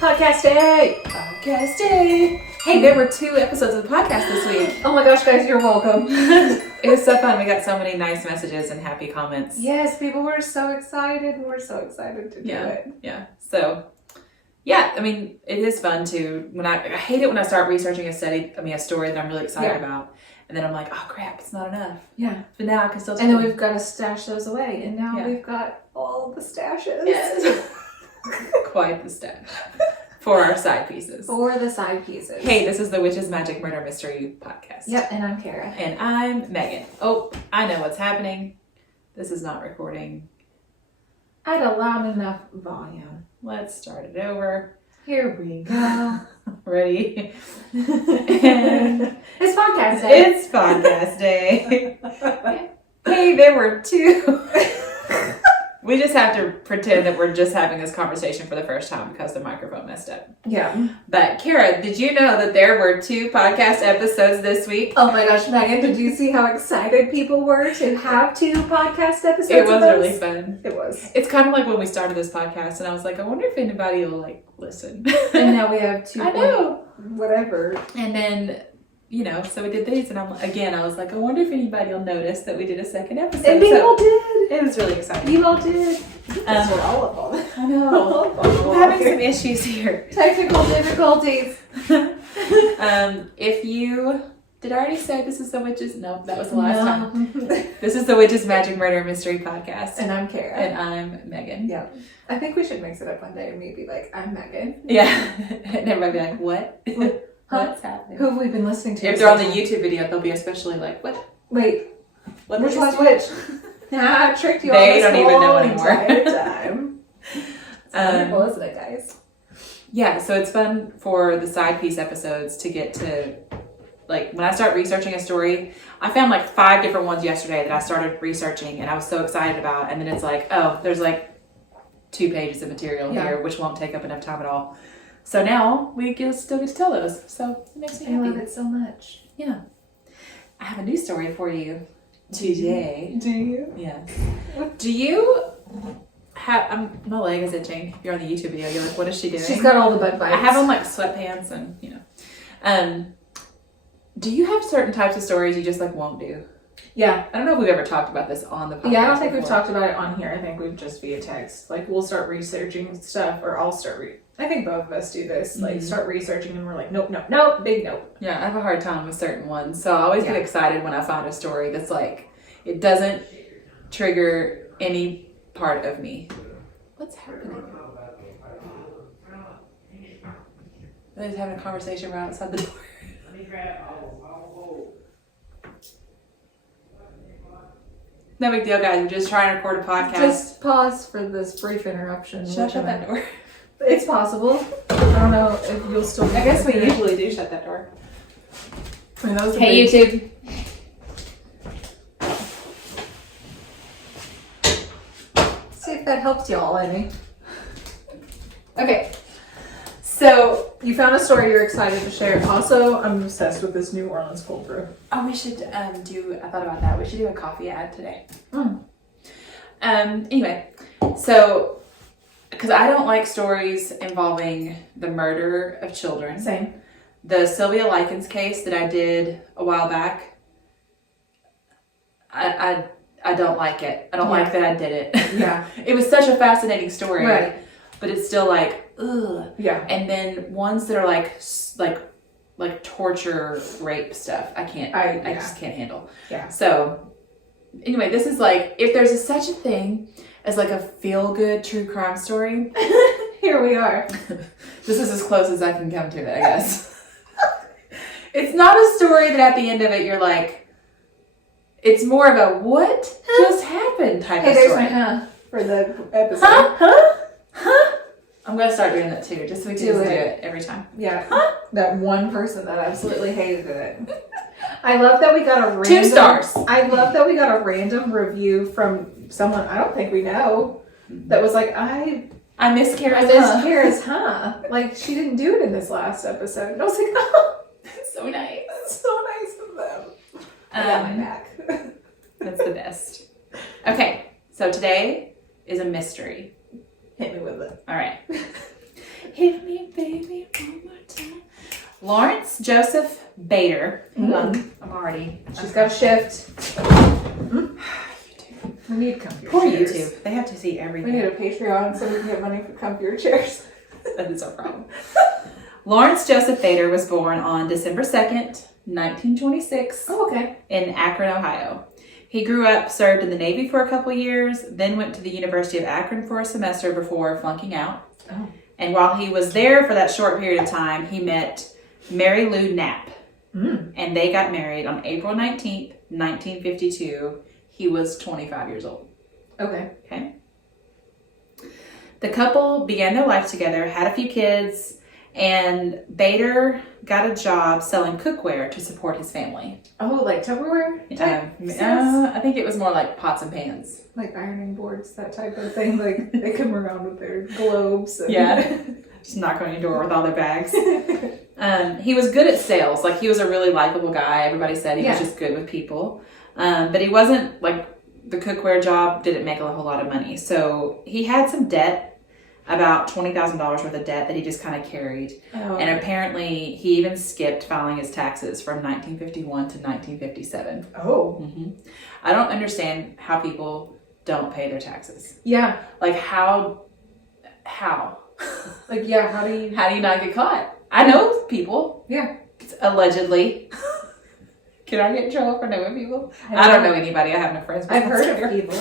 Podcast day! Podcast day! Hey, there were 2 episodes of the podcast this week. Oh my gosh, guys, you're welcome. It was so fun. We got so many nice messages and happy comments. Yes, people were so excited. We're so excited to do it. Yeah. So, yeah, I mean, it is fun to, I hate it when I start researching a story that I'm really excited about. And then I'm like, oh crap, it's not enough. Yeah. But now I can still And then we've got to stash those away. And now we've got all the stashes. Yes. Quite the stash. For our side pieces. For the side pieces. Hey, this is the Witches, Magic, Murder, Mystery podcast. Yep, and I'm Kara. And I'm Megan. Oh, I know what's happening. This is not recording. At a loud enough volume. Let's start it over. Here we go. Ready? It's podcast day. It's podcast day. Hey, there were 2. We just have to pretend that we're just having this conversation for the first time because the microphone messed up. Yeah. But Kara, did you know that there were 2 podcast episodes this week? Oh my gosh, Megan, did you see how excited people were to have 2 podcast episodes? It was really fun. It was. It's kind of like when we started this podcast and I was like, I wonder if anybody will listen. And now we have 2. I know. Whatever. And then, so we did these and I was like, I wonder if anybody will notice that we did a second episode. And people did. It was really exciting. You all did. That's what all of them. I know. I'm having some issues here. Technical difficulties. Did I already say this is the Witches? No, that was the last time. This is the Witches, Magic, Murder, Mystery podcast. And I'm Kara. And I'm Megan. Yeah. I think we should mix it up one day and maybe I'm Megan. Yeah. And everybody be like, what? What's happening? Who have we been listening to? If they're on the YouTube video, they'll be especially like, what? Wait. What which one's which? I tricked you all They this don't even know whole anymore. entire time. It's wonderful, isn't it, guys? Yeah, so it's fun for the side piece episodes to get to, when I start researching a story, I found 5 different ones yesterday that I started researching and I was so excited about. And then it's there's 2 pages of material here, which won't take up enough time at all. So now we still get to tell those. So it makes me happy. I love it so much. Yeah. I have a new story for you today. Do you? Yes. Do you have, my leg is itching. If you're on the YouTube video, you're like, what is she doing? She's got all the bug bites. I have on sweatpants and, do you have certain types of stories you just won't do? Yeah. I don't know if we've ever talked about this on the podcast. Yeah, I don't think we've talked about it on here. I think we've just via text. We'll start researching stuff, or I'll start I think both of us do this. Start researching and we're like, nope, big nope. Yeah, I have a hard time with certain ones. So I always get excited when I find a story that's it doesn't trigger any part of me. What's happening? They're having a conversation right outside the door. No big deal, guys. We're just trying to record a podcast. Just pause for this brief interruption. Should I shut that door? It's possible. I don't know if you'll still. I guess we usually do shut that door. Hey, YouTube. See if that helps y'all any. Okay. So you found a story you're excited to share. Also, I'm obsessed with this New Orleans cold brew. Oh, we should I thought about that. We should do a coffee ad today. Anyway, so because I don't like stories involving the murder of children. Same. The Sylvia Likens case that I did a while back, I don't like it. I don't like that I did it. Yeah. It was such a fascinating story. Right. But it's still ugh. Yeah. And then ones that are like torture, rape stuff, I just can't handle. Yeah. So anyway, this is if there's such a thing as a feel-good true crime story. Here we are. This is as close as I can come to it, I guess. It's not a story that at the end of it you're it's more of a what just happened type of story. Hey, there's my for the episode. I'm going to start doing that too, just so we can do it every time. Yeah. That one person that absolutely hated it. I love that we got a random 2 stars. I love that we got a random review from someone I don't think we know that was I miss Kara's Kara's she didn't do it in this last episode. And I was like, oh, that's so nice. That's so nice of them. I got my back. That's the best. Okay, so today is a mystery. Hit me with it. All right. Hit me, Lawrence Joseph Bader. Mm. I'm already. She's got a shift. We need comfier Poor chairs. YouTube. They have to see We everything. need a Patreon so we can get money for comfier chairs. That is our problem. Lawrence Joseph Bader was born on December 2nd, 1926, Oh, okay. in Akron, Ohio. He grew up, served in the Navy for a couple years, then went to the University of Akron for a semester before flunking out. Oh. And while he was there for that short period of time, he met Mary Lou Knapp. Mm. And they got married on April 19th, 1952. He was 25 years old. Okay. Okay. The couple began their life together, had a few kids, and Bader got a job selling cookware to support his family. Oh, like Tupperware? type I think it was more like pots and pans. Like ironing boards, that type of thing. Like they come around with their globes. And Yeah. Just knock on your door with all their bags. He was good at sales. Like, he was a really likable guy. Everybody said he was just good with people. But he wasn't, like, the cookware job didn't make a whole lot of money. So he had some debt, about $20,000 worth of debt that he just kind of carried. Oh. And apparently he even skipped filing his taxes from 1951 to 1957. Oh. I don't understand how people don't pay their taxes. Yeah. Like, how? Like, yeah, how do you... How do you not get caught? I know people. Yeah. Allegedly. Can I get in trouble for knowing people? I don't know anybody. I have no friends. I've heard of people.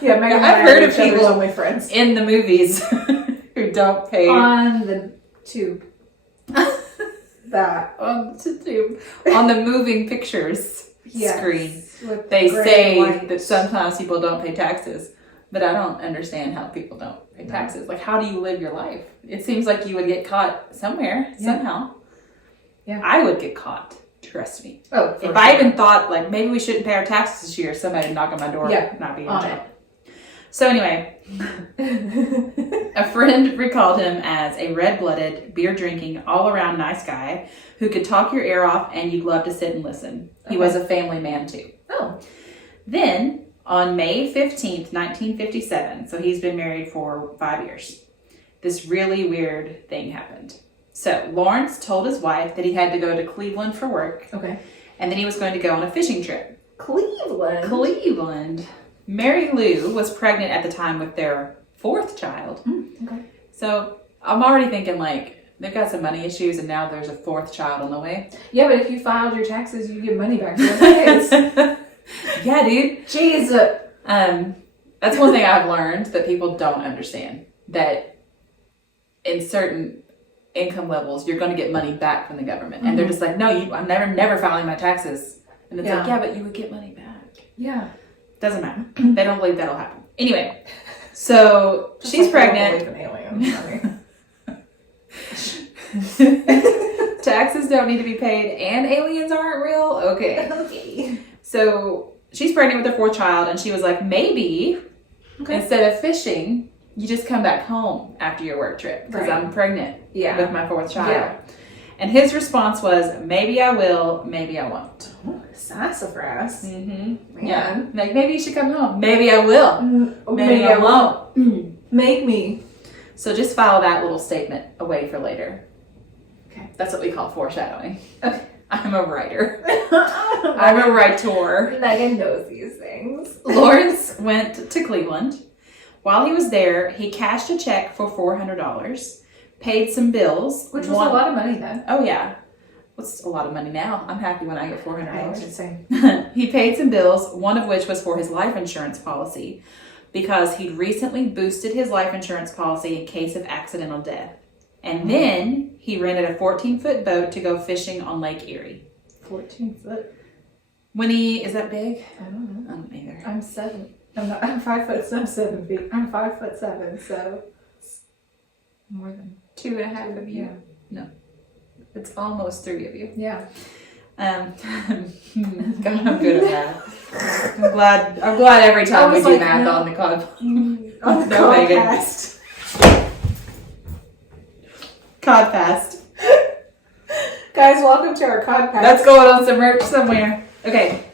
Yeah, Megan and I've I heard are of each other's people only friends. in the movies who don't pay On the tube. That. on the moving pictures Yes. screen. With They gray say and white. that sometimes people don't pay taxes, but I don't understand how people don't pay taxes. Like, how do you live your life? It seems like you would get caught somewhere, somehow. Yeah. I would get caught. Trust me. Oh, If I even thought, like, maybe we shouldn't pay our taxes this year, somebody would knock on my door and not be in On jail. So anyway, a friend recalled him as a red-blooded, beer-drinking, all-around nice guy who could talk your ear off and you'd love to sit and listen. He was a family man, too. Oh. Then, on May 15th, 1957, so he's been married for 5 years, this really weird thing happened. So, Lawrence told his wife that he had to go to Cleveland for work, Okay. and then he was going to go on a fishing trip. Cleveland. Mary Lou was pregnant at the time with their fourth child. Okay. So, I'm already thinking, like, they've got some money issues, and now there's a fourth child on the way. Yeah, but if you filed your taxes, you get money back for your kids. Yeah, dude. Jesus. That's one thing I've learned that people don't understand. That in certain income levels, you're going to get money back from the government. And they're just like, no, I'm never filing my taxes. And it's like, yeah, but you would get money back. Yeah. Doesn't matter. They don't believe that'll happen. Anyway, so Just she's like pregnant. I don't believe in aliens. Taxes don't need to be paid and aliens aren't real? Okay. Okay. So she's pregnant with her fourth child, and she was like, maybe instead of fishing, you just come back home after your work trip because Right. I'm pregnant with my fourth child. Yeah. And his response was, maybe I will, maybe I won't. Sassafras. Mm-hmm. Man. Yeah. Like, maybe you should come home. Maybe I will. Maybe I won't. Make me. So just file that little statement away for later. Okay. That's what we call foreshadowing. Okay. I'm a writer. I'm a writer. Megan knows these things. Lawrence went to Cleveland. While he was there, he cashed a check for $400, paid some bills. Which was a lot of money then. Oh, yeah. What's a lot of money now? I'm happy when I get $400. Insane. He paid some bills, one of which was for his life insurance policy, because he'd recently boosted his life insurance policy in case of accidental death. And then he rented a 14-foot boat to go fishing on Lake Erie. 14 foot. Is that big? I don't know. I don't either. I'm 7. I'm 5 foot. I'm 7 feet. I'm 5'7", so it's more than 2.5 of you? Yeah. No. It's almost 3 of you. Yeah. God, I'm good at math. I'm glad every time we do math on the cod. On the No, Megan. podcast. Codfast. Guys, welcome to our podcast. That's going on some merch somewhere. Okay.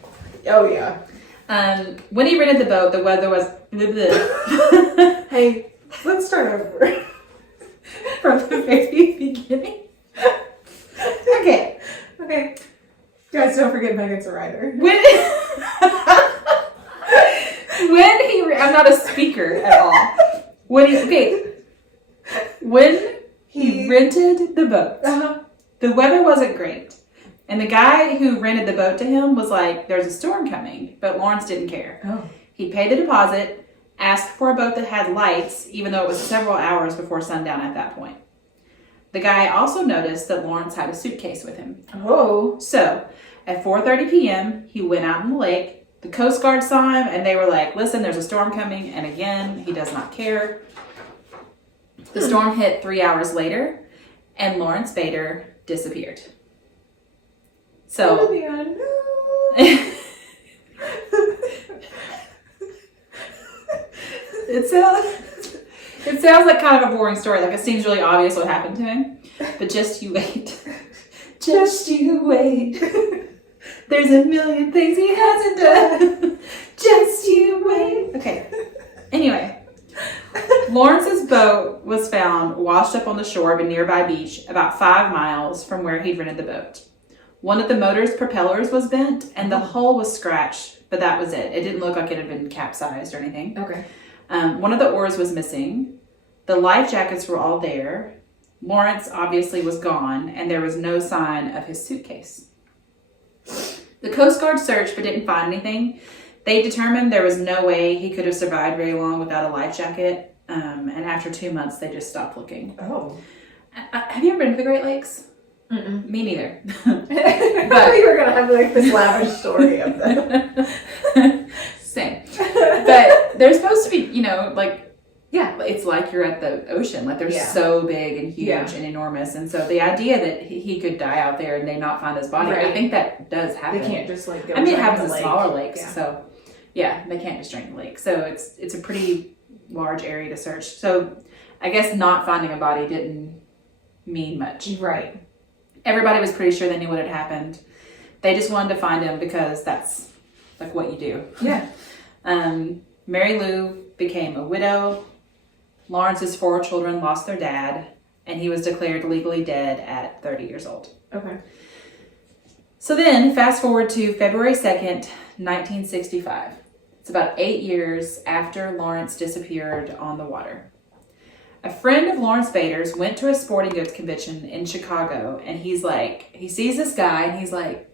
Oh yeah. When he rented the boat, the weather was Hey, let's start over. from the very beginning. Okay. Okay. Guys, don't forget Megan's a writer. I'm not a speaker at all. When he rented the boat, the weather wasn't great. And the guy who rented the boat to him was like, there's a storm coming. But Lawrence didn't care. Oh. He paid the deposit, asked for a boat that had lights, even though it was several hours before sundown at that point. The guy also noticed that Lawrence had a suitcase with him. Oh. So, at 4:30 p.m., he went out in the lake. The Coast Guard saw him, and they were like, listen, there's a storm coming. And again, he does not care. The storm hit 3 hours later, and Lawrence Bader disappeared. So... It sounds like kind of a boring story. Like, it seems really obvious what happened to him. But just you wait. Just you wait. There's a million things he hasn't done. Just you wait. Okay. Anyway. Lawrence's boat was found washed up on the shore of a nearby beach about 5 miles from where he'd rented the boat. One of the motor's propellers was bent, and the hull was scratched, but that was it. It didn't look like it had been capsized or anything. Okay. One of the oars was missing. The life jackets were all there. Lawrence obviously was gone, and there was no sign of his suitcase. The Coast Guard searched but didn't find anything. They determined there was no way he could have survived very long without a life jacket, and after 2 months, they just stopped looking. Oh. Have you ever been to the Great Lakes? Mm-mm. Me neither. I thought you were going to have like this lavish story of them. Same. But they're supposed to be, yeah, it's like you're at the ocean. Like, they're Yeah. so big and huge Yeah. and enormous. And so the idea that he could die out there and they not find his body, I Right. think that does happen. they can't just like go. I mean, it drain happens in the lake. smaller lakes. Yeah. So, yeah, they can't just drain the lake. So it's a pretty large area to search. So I guess not finding a body didn't mean much. Right. Everybody was pretty sure they knew what had happened. They just wanted to find him because that's like what you do. Yeah. Mary Lou became a widow. Lawrence's 4 children lost their dad, and he was declared legally dead at 30 years old. Okay. So then, fast forward to February 2nd, 1965. It's about 8 years after Lawrence disappeared on the water. A friend of Lawrence Bader's went to a sporting goods convention in Chicago, and he sees this guy, and he's like,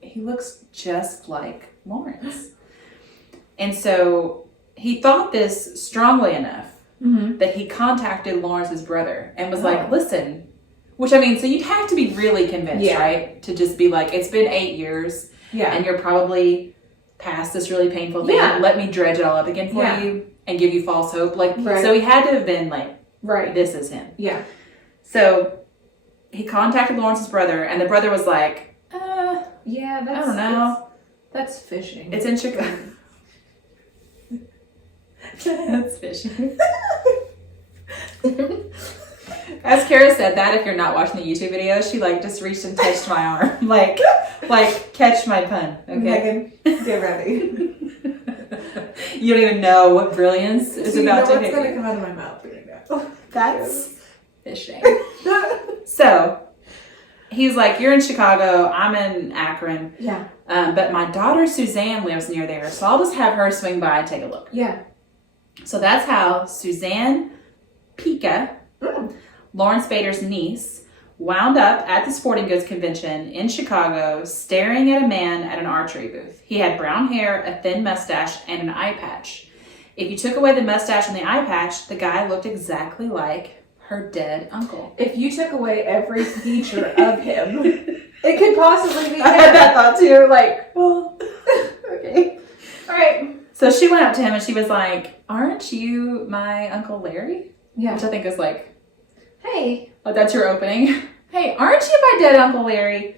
he looks just like Lawrence. And so he thought this strongly enough that he contacted Lawrence's brother and was like, listen, which I mean, so you'd have to be really convinced, right? To just be like, it's been 8 years and you're probably past this really painful thing. Yeah. Let me dredge it all up again for you and give you false hope. Like, so he had to have been like, this is him. Yeah. So he contacted Lawrence's brother, and the brother was like, yeah, I don't know. That's fishing. It's in Chicago. That's fishing. As Kara said that, if you're not watching the YouTube video, she like just reached and touched my arm. like catch my pun. Okay. Megan, get ready. You don't even know what brilliance is about to hit what's going to you. come out of my mouth right now. That's fishing. So he's like, you're in Chicago, I'm in Akron. Yeah. But my daughter Suzanne lives near there, so I'll just have her swing by and take a look. Yeah. So that's how Suzanne Pica, Lawrence Bader's niece, wound up at the sporting goods convention in Chicago staring at a man at an archery booth. He had brown hair, a thin mustache, and an eye patch. If you took away the mustache and the eye patch, the guy looked exactly like her dead uncle. If you took away every feature of him, it could possibly be him. I had that thought too, like, well, okay. All right. So she went up to him and she was like, aren't you my Uncle Larry? Yeah. Which I think is like, Hey. oh, that's your opening. Hey, aren't you my dead Uncle Larry?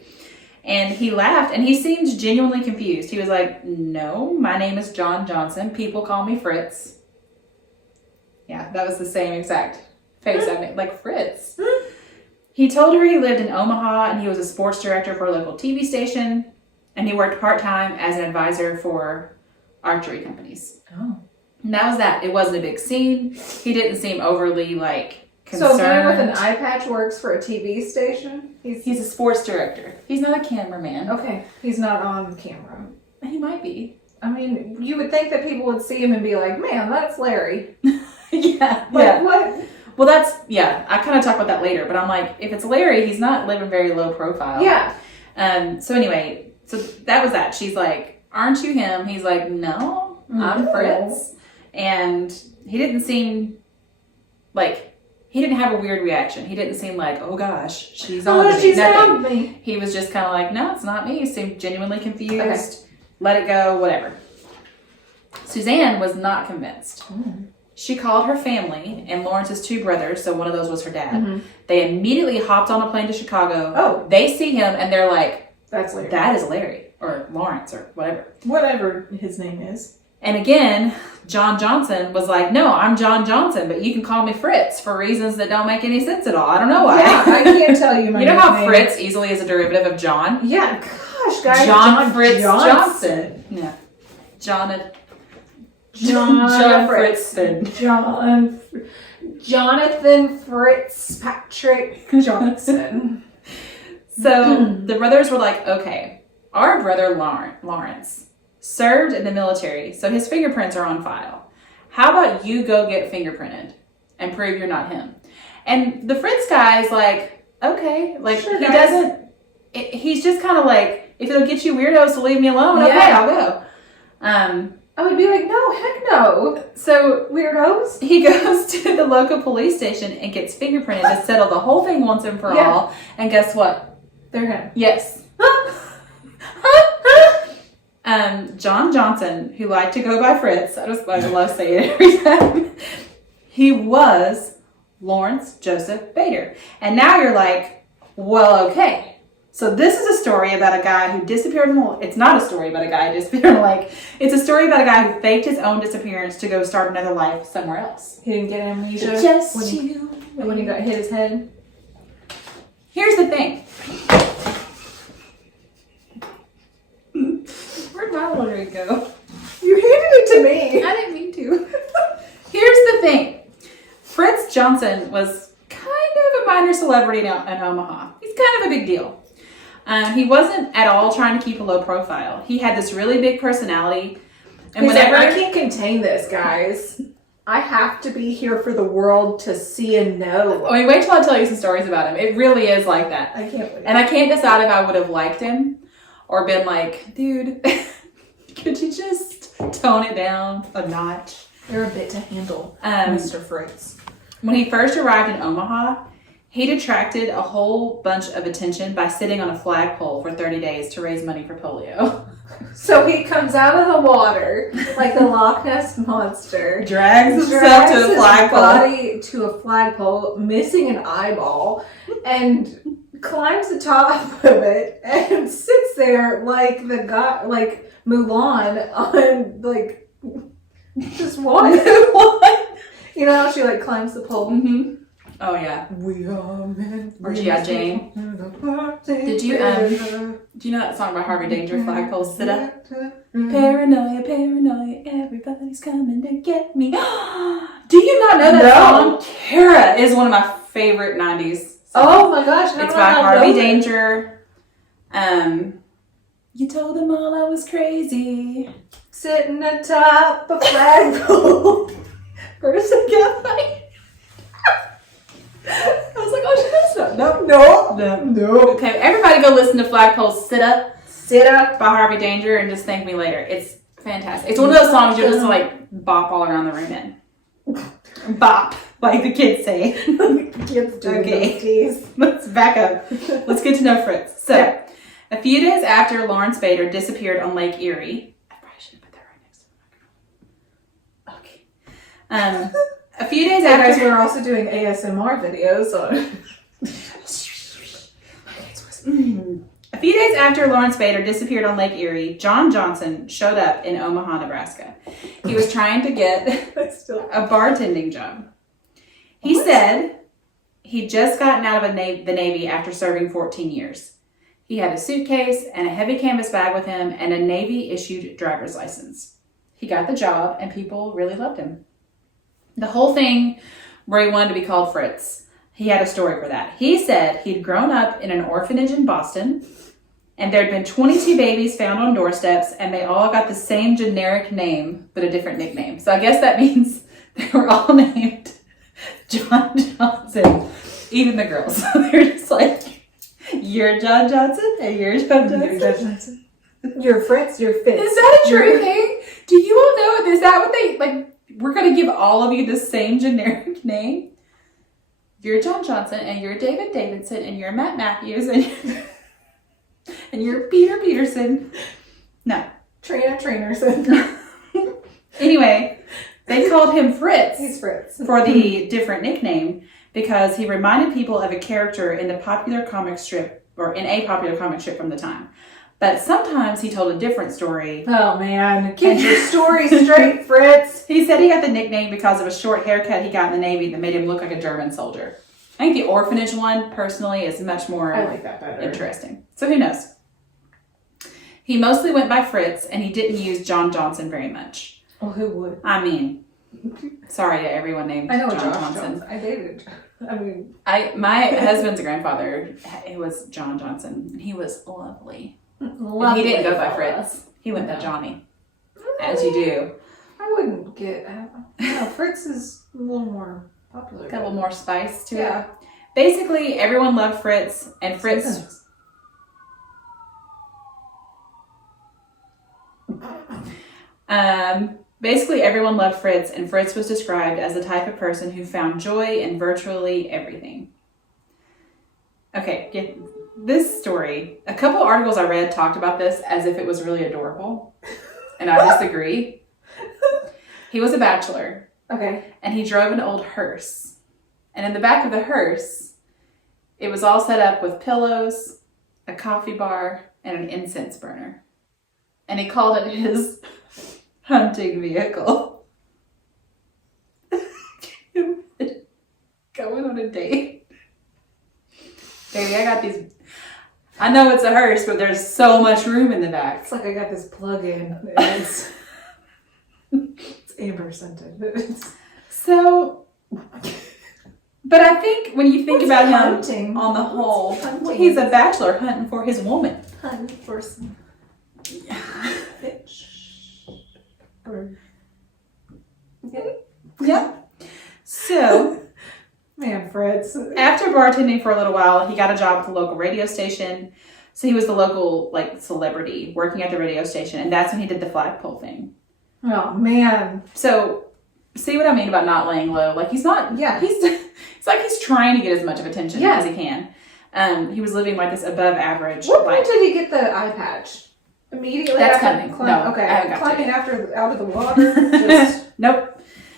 And he laughed, and he seemed genuinely confused. He was like, no, my name is John Johnson. People call me Fritz. Yeah, that was the same exact face I made, like Fritz. He told her he lived in Omaha, and he was a sports director for a local TV station, and he worked part-time as an advisor for archery companies. Oh. And that was that. It wasn't a big scene. He didn't seem overly, like, concerned. So there with an eye patch works for a TV station? He's a sports director. He's not a cameraman. Okay, he's not on camera. He might be. I mean, you would think that people would see him and be like, man, that's Larry. Yeah. Like, what? Well, I kind of talk about that later, but I'm like, if it's Larry, he's not living very low profile. Yeah. So anyway, so that was that. She's like, aren't you him? He's like, no, I'm Fritz. And he didn't seem like, he didn't have a weird reaction. He didn't seem like, oh gosh, she's on to me. She's Nothing. on me. He was just kind of like, no, it's not me. He seemed genuinely confused. Okay. Let it go, whatever. Suzanne was not convinced. She called her family and Lawrence's two brothers, so one of those was her dad. They immediately hopped on a plane to Chicago. Oh. They see him and they're like, That's Larry. that is Larry, or Lawrence, or whatever. Whatever his name is. And again, John Johnson was like, no, I'm John Johnson, but you can call me Fritz for reasons that don't make any sense at all. I don't know why. Yeah, I can't tell you my You know how nickname. Fritz easily is a derivative of John? Yeah, gosh, guys. John Fritz Johnson. Yeah. John Fritzson. Jonathan Fitzpatrick Johnson. So the brothers were like, okay, our brother Lawrence served in the military, so his fingerprints are on file. How about you go get fingerprinted and prove you're not him? And the Fritz guy is like, okay, like Sure, he guys. doesn't. He's just kind of like, if it'll get you weirdos to leave me alone, okay, Yeah. I'll go. I would be like, no, heck no. So Weirdos. he goes to the local police station and gets fingerprinted to settle the whole thing once and for Yeah. all. And guess what? They're him. Yes. John Johnson, who liked to go by Fritz, I love saying it every time, he was Lawrence Joseph Bader. And now you're like, well, okay. So this is a story about a guy who disappeared in the... It's not a story about a guy who disappeared in the lake. It's a story about a guy who faked his own disappearance to go start another life somewhere else. He didn't get amnesia Just when he got hit his head. Here's the thing. Where'd my laundry go? You handed it to me. I didn't mean to. Here's the thing. Fritz Johnson was kind of a minor celebrity in Omaha. He's kind of a big deal. He wasn't at all trying to keep a low profile. He had this really big personality. And He's like, whenever I can't contain this, guys. I have to be here for the world to see and know. I mean, wait till I tell you some stories about him. It really is like that. I can't wait. And I can't decide if I would have liked him or been like, dude, could you just tone it down a notch? You're a bit to handle, Um, Mr. Fritz. When he first arrived in Omaha, he'd attracted a whole bunch of attention by sitting on a flagpole for 30 days to raise money for polio. So he comes out of the water like the Loch Ness Monster. Drags himself Drags to a his flagpole. body to a flagpole, missing an eyeball, and climbs the top of it and sits there like the guy, like Mulan on like just water. You know how she like climbs the pole? Mm-hmm. Oh yeah. We are men. Or G.I. Jane. Did you do you know that song by Harvey Danger, Flagpole Sit Up? Paranoia, paranoia, everybody's coming to get me. Do you not know that No. song? Kara is one of my favorite 90s songs. Oh my gosh! It's by Harvey Danger. You told them all I was crazy. Sitting atop a flagpole. For a second, I was like, oh, that's not. no. Okay, everybody go listen to Flagpole Sit Up Sit up. by Harvey Danger and just thank me later. It's fantastic. It's one of those songs you'll just like bop all around the room in. Bop, like the kids say. Kids do Okay. those days. Let's back up. Let's get to know Fritz. So, Yeah. a few days after Lawrence Bader disappeared on Lake Erie, I probably should have put that right next to the microphone. Okay. A few days Hey guys, after. we're also doing ASMR videos on. A few days after Lawrence Bader disappeared on Lake Erie, John Johnson showed up in Omaha, Nebraska. He was trying to get a bartending job. He said he'd just gotten out of the Navy after serving 14 years. He had a suitcase and a heavy canvas bag with him and a Navy-issued driver's license. He got the job, and people really loved him. The whole thing where he wanted to be called Fritz. He had a story for that. He said he'd grown up in an orphanage in Boston, and there'd been 22 babies found on doorsteps, and they all got the same generic name, but a different nickname. So I guess that means they were all named John Johnson, even the girls. So they're just like, you're John Johnson, and you're John Johnson. You're Fritz, you're Fitz. Is that a true thing? Do you all know? Is that what they, like, we're going to give all of you the same generic name? You're John Johnson, and you're David Davidson, and you're Matt Matthews, and you're Peter Peterson. No. Trainerson. Anyway, they called him Fritz. He's Fritz. For the different nickname because he reminded people of a character in the popular comic strip, or in a popular comic strip from the time. But sometimes he told a different story. Oh man, get your story straight, Fritz. He said he got the nickname because of a short haircut he got in the Navy that made him look like a German soldier. I think the orphanage one, personally, is much more I like that better. interesting. So who knows? He mostly went by Fritz, and he didn't use John Johnson very much. Oh, who would? I mean, sorry to everyone named I know John Josh Johnson. I dated. I mean, My husband's grandfather, it was John Johnson. He was lovely. And he didn't go by Fritz. He went by Johnny, as you do. I wouldn't get. No, Fritz is a little more popular. Got a little more spice to Yeah. it. Basically, everyone loved Fritz, and Fritz. Basically, everyone loved Fritz, and Fritz was described as the type of person who found joy in virtually everything. Okay, get this story. A couple articles I read talked about this as if it was really adorable, and I disagree. He was a bachelor. Okay. And he drove an old hearse. And in the back of the hearse, it was all set up with pillows, a coffee bar, and an incense burner. And he called it his hunting vehicle. Going on a date. Baby, I got these. I know it's a hearse, but there's so much room in the back. It's like I got this plug-in. It's amber scented. So, but I think when you think about him hunting? on the whole, Hunting? well, he's a bachelor hunting for his woman. Hunting for some fish. Or... Yeah. So, Man, Fritz. after bartending for a little while, he got a job at the local radio station. So he was the local celebrity working at the radio station, and that's when he did the flagpole thing. Oh man. So, see what I mean about not laying low? Like he's not. Yeah. It's like he's trying to get as much of attention Yeah. as he can. He was living like this above average. What life. point did he get the eye patch? Immediately That's after coming. No, okay. I haven't got to Climbing it. after out of the water. Just Nope.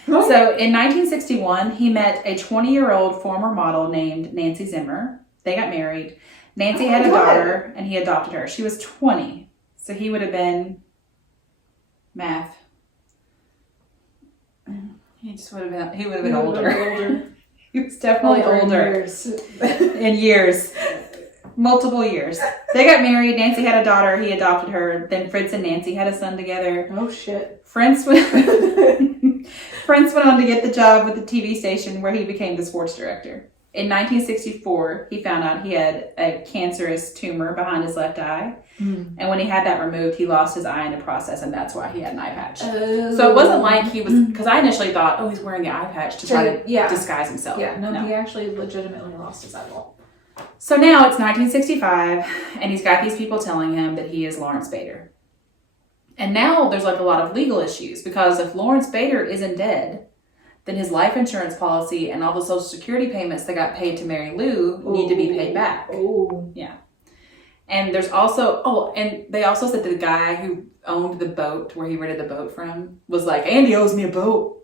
So in 1961, he met a 20-year-old former model named Nancy Zimmer. They got married. Nancy had a daughter, and he adopted her. She was 20, so he would have been math. He just would have been. He would have been older. He was definitely older in years, multiple years. They got married. Nancy had a daughter. He adopted her. Then Fritz and Nancy had a son together. Oh shit. Fritz went on to get the job with the TV station where he became the sports director. In 1964, he found out he had a cancerous tumor behind his left eye. Mm. And when he had that removed, he lost his eye in the process, and that's why he had an eye patch. Oh. So it wasn't like he was, because I initially thought, oh, he's wearing the eye patch to try to Yeah. disguise himself. Yeah, no, he actually legitimately lost his eyeball. So now it's 1965, and he's got these people telling him that he is Lawrence Bader. And now there's like a lot of legal issues, because if Lawrence Bader isn't dead, then his life insurance policy and all the Social Security payments that got paid to Mary Lou need to be paid back. Oh. Yeah. And there's also, and they also said that the guy who owned the boat where he rented the boat from was like, Andy owes me a boat.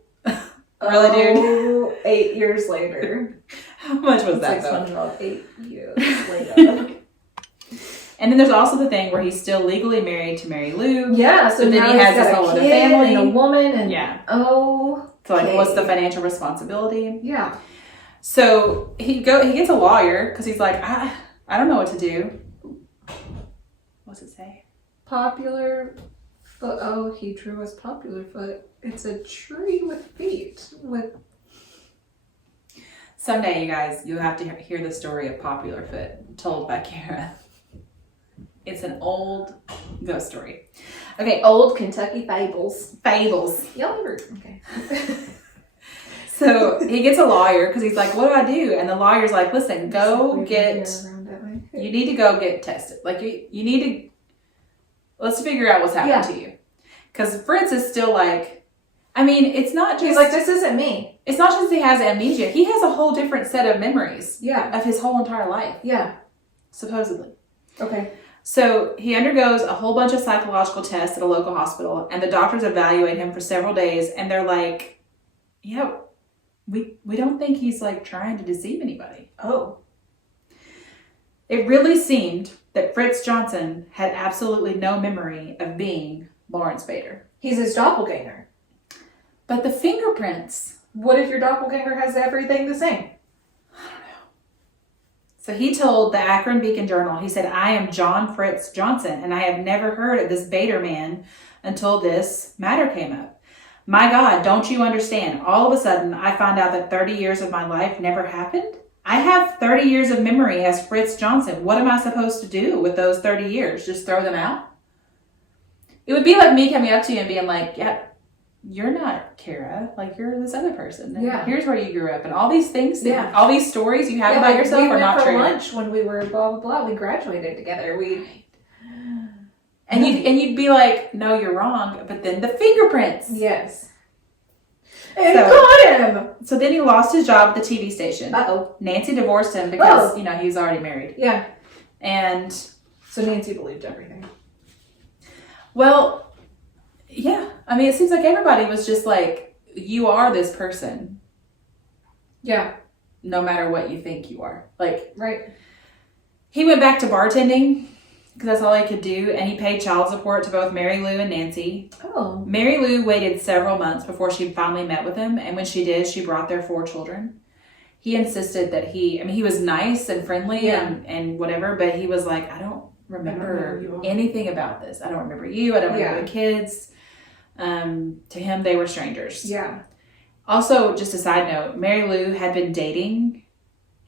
Really, dude? 8 years later. How much was It's that like boat? SpongeBob, 8 years later. And then there's also the thing where he's still legally married to Mary Lou. Yeah, so But then now he has he's this got whole a other kid family. and a woman and Yeah. oh. So like, Okay. what's the financial responsibility? Yeah. So he gets a lawyer because he's like, I don't know what to do. What's it say? Popular foot. Oh, he drew us popular foot. It's a tree with feet. With Someday, you guys, you'll have to hear the story of Popular Foot told by Kara. It's an old ghost story. Okay, Old Kentucky fables. fables. Y'all ever? Okay. So he gets a lawyer because he's like, what do I do? And the lawyer's like, listen, go get, you need to go get tested. Like, you need to, let's figure out what's happened to you. Because Fritz is still like, I mean, it's not just. He's like, this isn't me. It's not just he has amnesia. He has a whole different set of memories. Yeah. Of his whole entire life. Yeah. Supposedly. Okay. So he undergoes a whole bunch of psychological tests at a local hospital, and the doctors evaluate him for several days, and they're like, yeah, we don't think he's like trying to deceive anybody. Oh. It really seemed that Fritz Johnson had absolutely no memory of being Lawrence Bader. He's his doppelganger. But the fingerprints. What if your doppelganger has everything the same? I don't know. So he told the Akron Beacon Journal, he said, I am John Fritz Johnson, and I have never heard of this Bader man until this matter came up. My God, don't you understand? All of a sudden, I find out that 30 years of my life never happened. I have 30 years of memory as Fritz Johnson. What am I supposed to do with those 30 years? Just throw them out? It would be like me coming up to you and being like, yeah, you're not Kara. Like, you're this other person. And here's where you grew up. And all these things, all these stories you have about yourself are not true. We went for lunch when we were blah, blah, blah. We graduated together. And you'd be like, no, you're wrong. But then the fingerprints. Yes. And got him. So then he lost his job at the TV station. Uh-oh. Nancy divorced him because, he was already married. Yeah. And so Nancy believed everything. Well, yeah. I mean, it seems like everybody was just like, you are this person. Yeah. No matter what you think you are. Like, right. He went back to bartending because that's all he could do, and he paid child support to both Mary Lou and Nancy. Oh. Mary Lou waited several months before she finally met with him, and when she did, she brought their 4 children. He insisted that he was nice and friendly and whatever, but he was like, I don't remember anything about this. I don't remember you. I don't remember the kids. To him, they were strangers. Yeah. Also, just a side note, Mary Lou had been dating,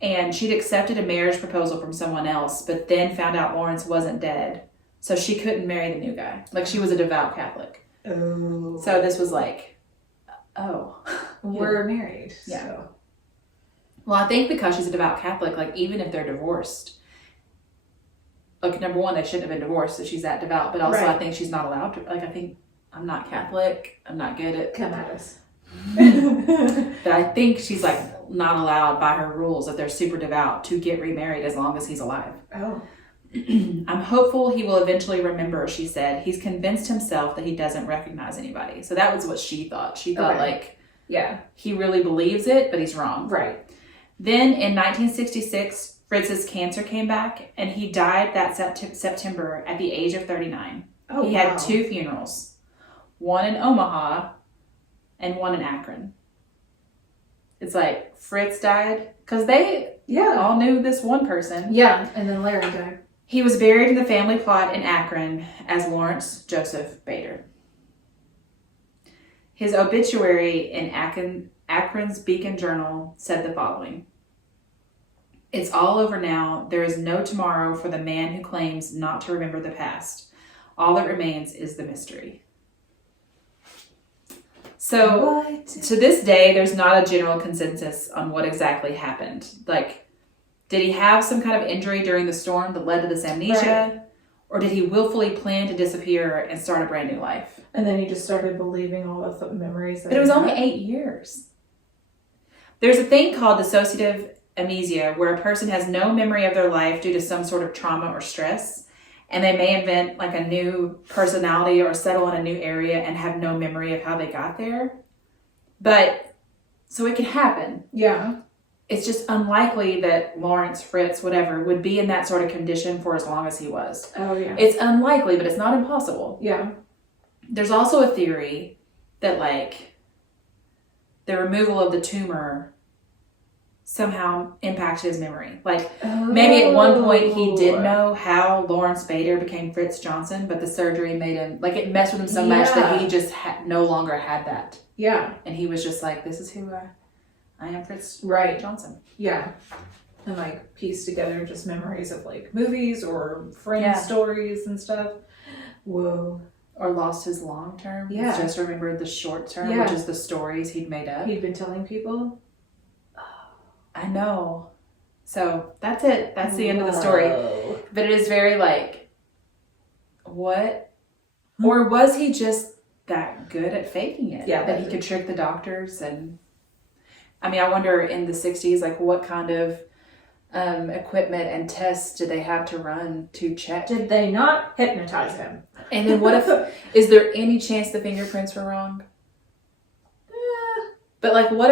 and she'd accepted a marriage proposal from someone else, but then found out Lawrence wasn't dead. So she couldn't marry the new guy. Like, she was a devout Catholic. Oh. So this was like, we're married. Yeah. So. Well, I think because she's a devout Catholic, like, even if they're divorced, like, number one, they shouldn't have been divorced if she's that devout. But also, I think she's not allowed to. Like, I think I'm not Catholic. I'm not good at. Come at us. But I think she's like not allowed by her rules if they're super devout to get remarried as long as he's alive. Oh. I'm hopeful he will eventually remember, she said. He's convinced himself that he doesn't recognize anybody. So that was what she thought. She thought he really believes it, but he's wrong. Right. Then in 1966, Fritz's cancer came back, and he died that September at the age of 39. Oh, he had 2 funerals, one in Omaha and one in Akron. It's like Fritz died because they all knew this one person. Yeah, and then Larry died. He was buried in the family plot in Akron as Lawrence Joseph Bader. His obituary in Akron's Beacon Journal said the following: It's all over now. There is no tomorrow for the man who claims not to remember the past. All that remains is the mystery. So, to this day, there's not a general consensus on what exactly happened. Like, did he have some kind of injury during the storm that led to this amnesia? Right. Or did he willfully plan to disappear and start a brand new life? And then he just started believing all of the memories. But it was only 8 years. There's a thing called dissociative amnesia, where a person has no memory of their life due to some sort of trauma or stress. And they may invent like a new personality or settle in a new area and have no memory of how they got there. But, so it can happen. Yeah. It's just unlikely that Lawrence, Fritz, whatever, would be in that sort of condition for as long as he was. Oh, yeah. It's unlikely, but it's not impossible. Yeah. There's also a theory that, like, the removal of the tumor somehow impacted his memory. Like, maybe at one point he did know how Lawrence Bader became Fritz Johnson, but the surgery made him, like, it messed with him so much that he just no longer had that. Yeah. And he was just like, this is who I am Fritz Right. Johnson. Yeah. And like piece together just memories of like movies or friend Yeah. stories and stuff. Whoa. Or lost his long term. Yeah. Just remembered the short term, Yeah. which is the stories he'd made up. He'd been telling people. I know. So that's it. That's the end of the story. Whoa. But it is very like, what? Or was he just that good at faking it? Yeah, That he could trick the doctors and. I mean, I wonder in the 60s, like what kind of equipment and tests did they have to run to check? Did they not hypnotize him? And then what if, is there any chance the fingerprints were wrong? But like, what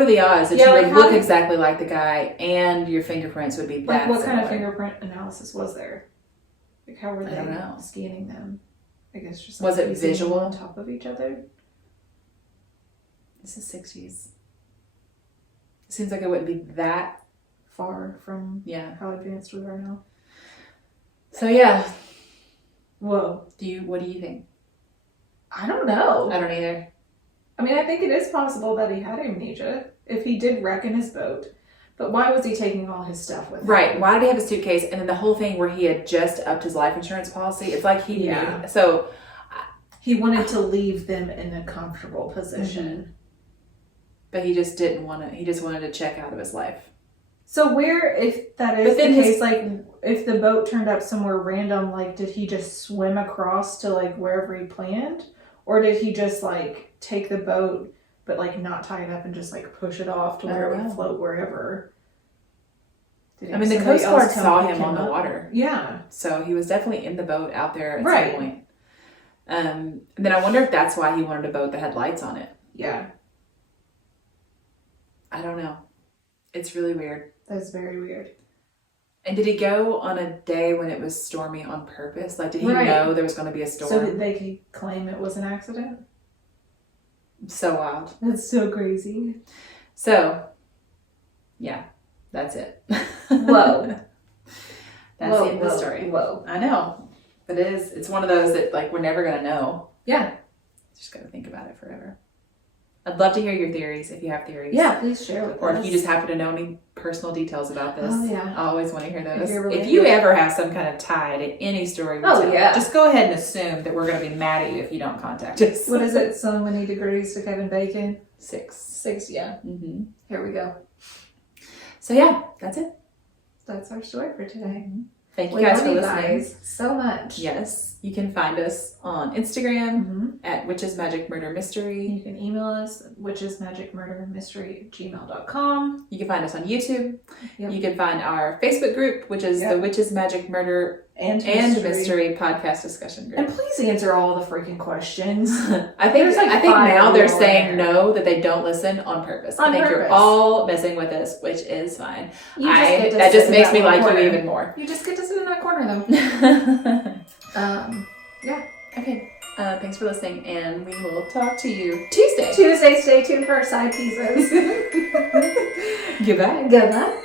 are the odds that Yeah, you like, would how look did- exactly like the guy and your fingerprints would be Like that what kind of similar? fingerprint analysis was there? Like how were I they don't know. scanning them? I guess just Was it piecing them visual? on top of each other? This is 60s. It seems like it wouldn't be that, Far from yeah. how advanced we are now. So yeah, Whoa. what do you think? I don't know. I don't either. I mean, I think it is possible that he had amnesia if he did wreck in his boat. But why was he taking all his stuff with him? Right. Why did he have a suitcase? And then the whole thing where he had just upped his life insurance policy. It's like he Yeah. knew. So He wanted to leave them in a comfortable position. but he just didn't want to. He just wanted to check out of his life. So where, if that is But then the his- case, like if the boat turned up somewhere random, like did he just swim across to like wherever he planned? Or did he just like take the boat but like not tie it up and just like push it off to I where it don't would know. float wherever? Did I mean, the somebody Coast Guard else come saw pick him on the up? water. Yeah. So he was definitely in the boat out there at Right. some point. And then I wonder if that's why he wanted a boat that had lights on it. Yeah. I don't know. It's really weird. That's very weird. And did he go on a day when it was stormy on purpose? Like, did he Right. know there was going to be a storm? So that they could claim it was an accident? So wild. That's so crazy. So, yeah, that's it. Whoa. That's the end of the story. Whoa. I know. But it's one of those that, like, we're never going to know. Yeah. Just got to think about it forever. I'd love to hear your theories if you have theories. Yeah, please share with Or us. if you just happen to know any personal details about this. Oh, yeah. I always want to hear those. If you're If you related. ever have some kind of tie to any story we Oh, tell, yeah. just go ahead and assume that we're going to be mad at you if you don't contact us. What is it? So many degrees to Kevin Bacon? 6. 6, yeah. Mm-hmm. Here we go. So yeah, that's it. That's our story for today. Thank you We guys love for you listening. guys so much. Yes, you can find us on Instagram Mm-hmm. at Witches Magic Murder Mystery. You can email us at witchesmagicmurdermystery@gmail.com. You can find us on YouTube. Yep. You can find our Facebook group, which is Yep. the Witches Magic Murder And Mystery Podcast Discussion And Group. please answer all the freaking questions. I think There's like I think 5 now they're more saying there. no, that they don't listen on purpose. I On think you're purpose. all messing with us, which is fine. You just get to That sit just in makes that me one like corner. you even more. You just get to sit in that corner though. Yeah. Okay. Thanks for listening, and we will talk to you Tuesday. Tuesday, stay tuned for our side pieces. Goodbye. Goodbye.